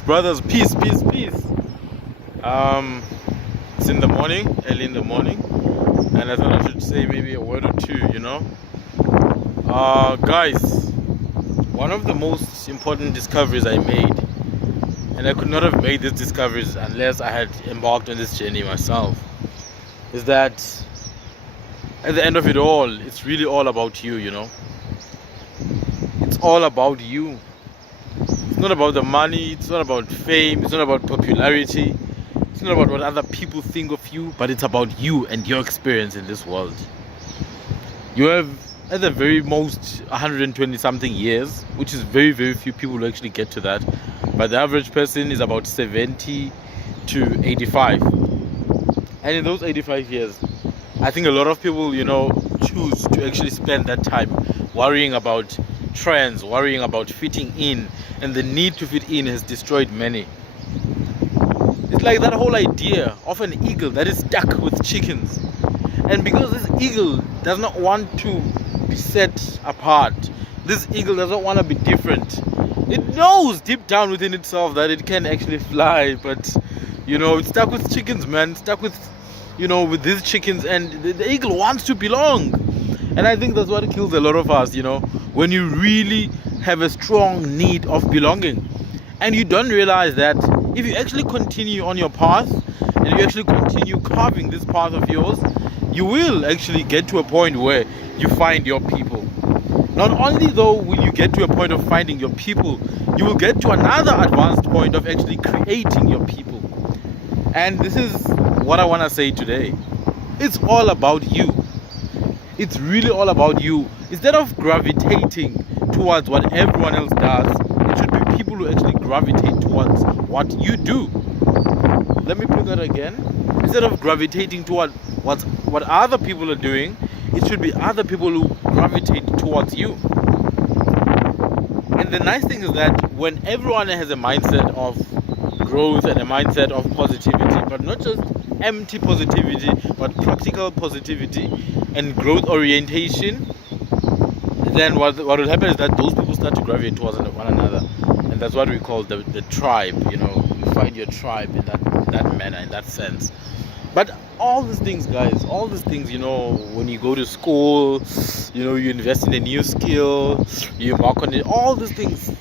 Brothers, peace, peace, peace. It's in the morning, early in the morning, and I thought I should say maybe a word or two, Guys, one of the most important discoveries I made, and I could not have made these discoveries unless I had embarked on this journey myself, is that at the end of it all, it's really all about you. It's all about you. It's not about the money, it's not about fame, it's not about popularity, it's not about what other people think of you, but it's about you and your experience in this world. You have, at the very most, 120 something years, which is very, very few people who actually get to that. But the average person is about 70 to 85. And in those 85 years, I think a lot of people, choose to actually spend that time worrying about trends, worrying about fitting in, and the need to fit in has destroyed many. It's like that whole idea of an eagle that is stuck with chickens, and because this eagle does not want to be set apart, this eagle doesn't want to be different, it knows deep down within itself that it can actually fly, but it's stuck with chickens, man. It's stuck with with these chickens, and the eagle wants to belong. And I think that's what kills a lot of us, when you really have a strong need of belonging. And you don't realize that if you actually continue on your path, and you actually continue carving this path of yours, you will actually get to a point where you find your people. Not only though will you get to a point of finding your people, you will get to another advanced point of actually creating your people. And this is what I want to say today. It's all about you. It's really all about you. Instead of gravitating towards what everyone else does, it should be people who actually gravitate towards what you do. Let me put that again. Instead of gravitating toward what other people are doing, it should be other people who gravitate towards you. And the nice thing is that when everyone has a mindset of growth and a mindset of positivity, but not just empty positivity, but practical positivity and growth orientation, then what will happen is that those people start to gravitate towards one another, and that's what we call the tribe. You find your tribe in that manner, in that sense. But all these things, guys, when you go to school, you invest in a new skill, you embark on it, all these things,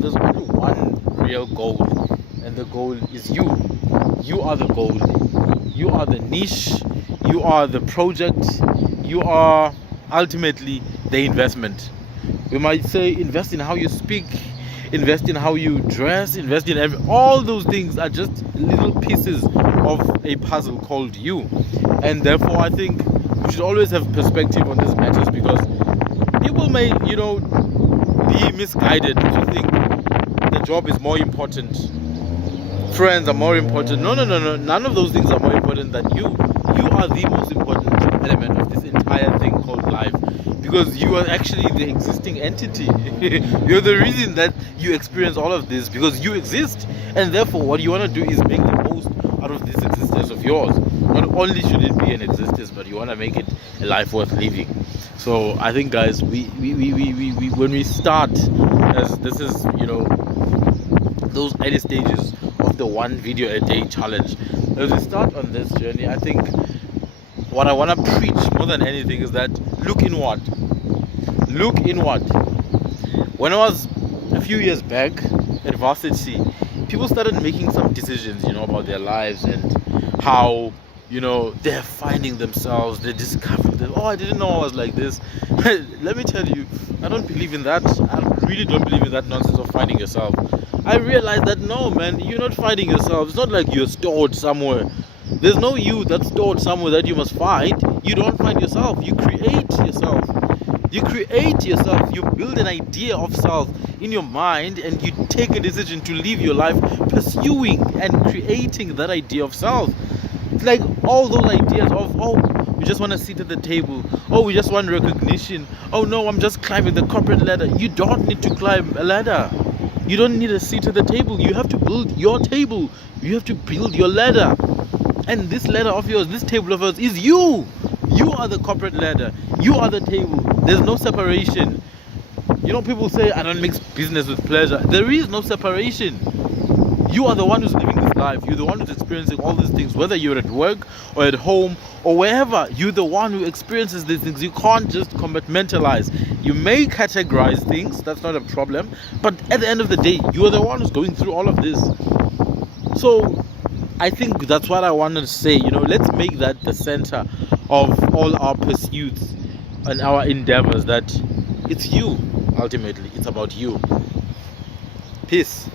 there's only one real goal, and the goal is you. You are the goal. You are the niche. You are the project. You are ultimately the investment. We might say invest in how you speak, invest in how you dress, invest in all those things are just little pieces of a puzzle called you. And therefore I think we should always have perspective on these matters, because people may be misguided to think the job is more important, friends are more important. No, none of those things are more important than you. You are the most important element of this entire thing called life, because you are actually the existing entity. You're the reason that you experience all of this, because you exist, and therefore what you want to do is make the most out of this existence of yours. Not only should it be an existence, but you want to make it a life worth living. So I think, guys, we when we start, as this is those early stages of the one video a day challenge, as we start on this journey, I think what I want to preach more than anything is that look inward. When I was a few years back at varsity, people started making some decisions about their lives and how they're finding themselves, they discovered them. Oh, I didn't know I was like this. Let me tell you, I don't believe in that. I really don't believe in that nonsense of finding yourself. I realized that no, man, you're not finding yourself. It's not like you're stored somewhere. There's no you that's stored somewhere that you must find. You don't find yourself. You create yourself. You build an idea of self in your mind, and you take a decision to live your life pursuing and creating that idea of self. It's like all those ideas of, oh, we just want to sit at the table. Oh, we just want recognition. Oh no, I'm just climbing the corporate ladder. You don't need to climb a ladder. You don't need a seat at the table. You have to build your table. You have to build your ladder. And this ladder of yours, this table of yours, is you. You are the corporate ladder. You are the table. There's no separation. People say, I don't mix business with pleasure. There is no separation. You are the one who's living this life. You're the one who's experiencing all these things, whether you're at work or at home or wherever. You're the one who experiences these things. You can't just compartmentalize. You may categorize things, that's not a problem, but at the end of the day, you're the one who's going through all of this. So I think that's what I wanted to say. Let's make that the center of all our pursuits and our endeavors, that it's you. Ultimately, it's about you. Peace.